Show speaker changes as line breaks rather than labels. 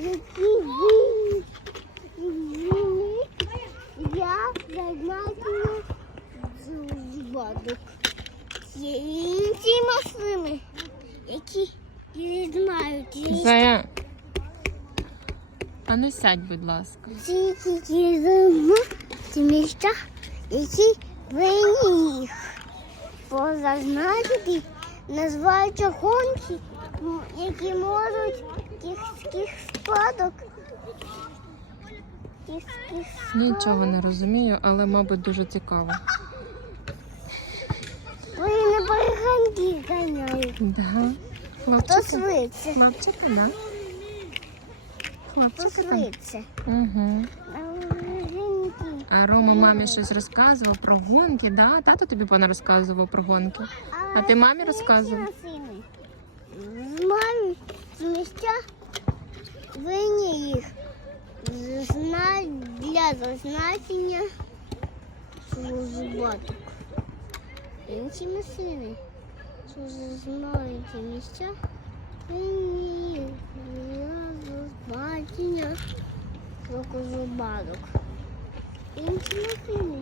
ви- ви- я зазначена з випадок. Є машини, які не знають.
Зая. А ну сядь, будь ласка.
Ці тільки ці місця, які винні їх. Позазначити називаються гонки, які можуть кіських спадок.
Нічого не розумію, але, мабуть, дуже цікаво.
Вони на барганки ганяють.
Да.
Хто швидше?
Хлопчики, да?
Хто.
Угу. А Рома мамі щось розказував про гонки, да? Тато тобі пане розказував про гонки. А ти мамі розказував?
З мамі з місця винні їх для зазначення службаток. Інші машини, знають місця, винні для зазначення службаток. Інші машини,